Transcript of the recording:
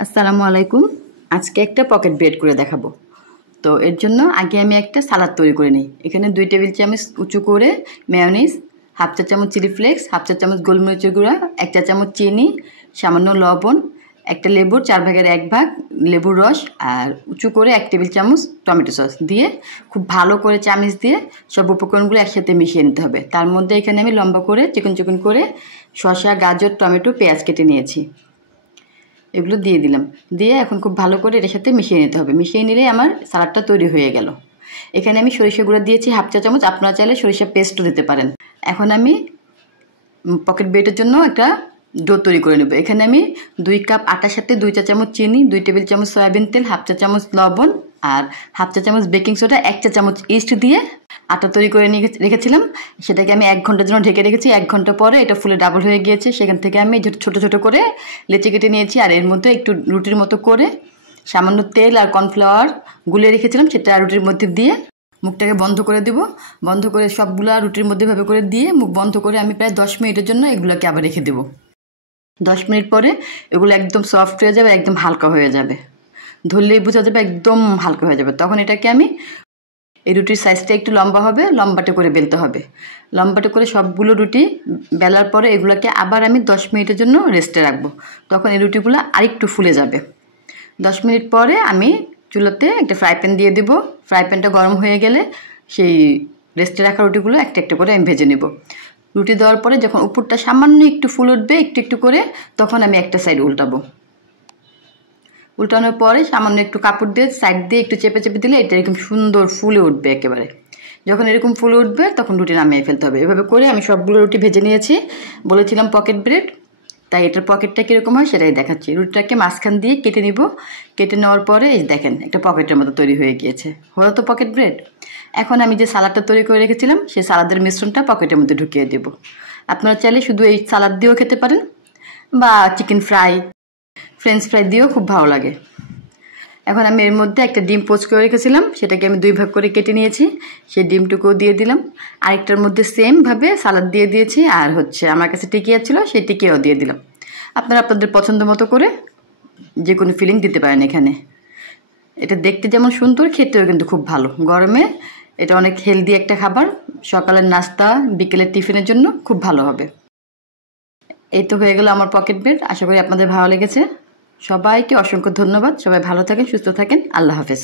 আসসালামু আলাইকুম। আজকে একটা পকেট ব্রেড করে দেখাবো। তো এর জন্য আগে আমি একটা সালাদ তৈরি করে নিই। এখানে 2 টেবিল চামচ উঁচু করে মেয়োনিজ, হাফ চা চামচ চিলি ফ্লেক্স, হাফ চা চামচ গোলমরিচের গুঁড়া, 1 চা চামচ চিনি, সামান্য লবণ, একটা লেবুর 4 ভাগের 1 ভাগ লেবুর রস আর উঁচু করে 1 টেবিল চামচ টমেটো সস দিয়ে খুব ভালো করে চামচ দিয়ে সব উপকরণগুলো একসাথে মিশিয়ে নিতে হবে। তার মধ্যে এখানে আমি লম্বা করে চিকন চিকন করে শসা, গাজর, টমেটো, পেঁয়াজ কেটে নিয়েছি। এগুলো দিয়ে দিলাম, দিয়ে এখন খুব ভালো করে এটার সাথে মিশিয়ে নিতে হবে। মিশিয়ে নিলেই আমার সালাডটা তৈরি হয়ে গেল। এখানে আমি সরিষা গুঁড়ো দিয়েছি হাফ চা চামচ, আপনারা চাইলে সরিষা পেস্টও দিতে পারেন। এখন আমি পকেট ব্রেডের জন্য একটা ডো তৈরি করে নেব। এখানে আমি 2 কাপ আটার সাথে 2 চা চামচ চিনি, 2 টেবিল চামচ সয়াবিন তেল, হাফ চা চামচ লবণ আর হাফ চা চামচ বেকিং সোডা, 1 চা চামচ ইস্ট দিয়ে আটা তৈরি করে নিয়ে রেখেছিলাম। সেটাকে আমি 1 ঘন্টার জন্য ঢেকে রেখেছি। 1 ঘন্টা পরে এটা ফুলে ডাবল হয়ে গিয়েছে। সেখান থেকে আমি ছোট ছোট করে লেচি কেটে নিয়েছি আর এর মধ্যে একটু রুটির মতো করে সামান্য তেল আর কর্নফ্লাওয়ার গুলিয়ে রেখেছিলাম, সেটা রুটির মধ্যে দিয়ে মুখটাকে বন্ধ করে দেব। বন্ধ করে সবগুলা রুটির মধ্যে ভাবে করে দিয়ে মুখ বন্ধ করে আমি প্রায় 10 মিনিটের জন্য এগুলোকে আবার রেখে দেব। 10 মিনিট পরে এগুলো একদম সফট হয়ে যাবে, একদম হালকা হয়ে যাবে, ধরলেই বোঝা যাবে একদম হালকা হয়ে যাবে। তখন এটাকে আমি এই রুটির সাইজটা একটু লম্বা হবে, লম্বাটে করে বেলতে হবে। লম্বাটে করে সবগুলো রুটি বেলার পরে এগুলোকে আবার আমি 10 মিনিটের জন্য রেস্টে রাখবো। তখন এই রুটিগুলো আরেকটু ফুলে যাবে। 10 মিনিট পরে আমি চুলাতে একটা ফ্রাই প্যান দিয়ে দেবো। ফ্রাই প্যানটা গরম হয়ে গেলে সেই রেস্টে রাখা রুটিগুলো একটা একটা করে আমি ভেজে নেব। রুটি দেওয়ার পরে যখন উপরটা সামান্য একটু ফুল উঠবে একটু একটু করে, তখন আমি একটা সাইড উল্টাবো। উল্টানোর পরে সামান্য একটু কাপড় দিয়ে সাইড দিয়ে একটু চেপে চেপে দিলে এটা এরকম সুন্দর ফুলে উঠবে একেবারে। যখন এরকম ফুলে উঠবে তখন রুটি নামিয়ে ফেলতে হবে। এভাবে করে আমি সবগুলো রুটি ভেজে নিয়েছি। বলেছিলাম পকেট ব্রেড, তাই এটার পকেটটা কীরকম হয় সেটাই দেখাচ্ছি। রুটিটাকে মাঝখান দিয়ে কেটে নিব। কেটে নেওয়ার পরে এই দেখেন একটা পকেটের মতো তৈরি হয়ে গিয়েছে। হলো তো পকেট ব্রেড। এখন আমি যে সালাডটা তৈরি করে রেখেছিলাম সেই সালাদের মিশ্রণটা পকেটের মধ্যে ঢুকিয়ে দেব। আপনারা চাইলে শুধু এই সালাদ দিয়েও খেতে পারেন বা চিকেন ফ্রাই, ফ্রেঞ্চ ফ্রাই দিয়েও খুব ভালো লাগে। এখন আমি এর মধ্যে একটা ডিম পোচ করে রেখেছিলাম, সেটাকে আমি 2 ভাগ করে কেটে নিয়েছি, সেই ডিমটুকুও দিয়ে দিলাম। আরেকটার মধ্যে সেমভাবে সালাদ দিয়ে দিয়েছি, আর আমার কাছে টিকিয়া ছিল সেই টিকিয়াও দিয়ে দিলাম। আপনারা আপনাদের পছন্দ মতো করে যে কোনো ফিলিং দিতে পারেন এখানে। এটা দেখতে যেমন সুন্দর, খেতেও কিন্তু খুব ভালো। গরমে এটা অনেক হেলদি একটা খাবার, সকালের নাস্তা, বিকেলের টিফিনের জন্য খুব ভালো হবে। এই তো হয়ে গেল আমার পকেট ব্রেড। আশা করি আপনাদের ভালো লেগেছে। সবাইকে অসংখ্য ধন্যবাদ। সবাই ভালো থাকেন, সুস্থ থাকেন। আল্লাহ হাফেজ।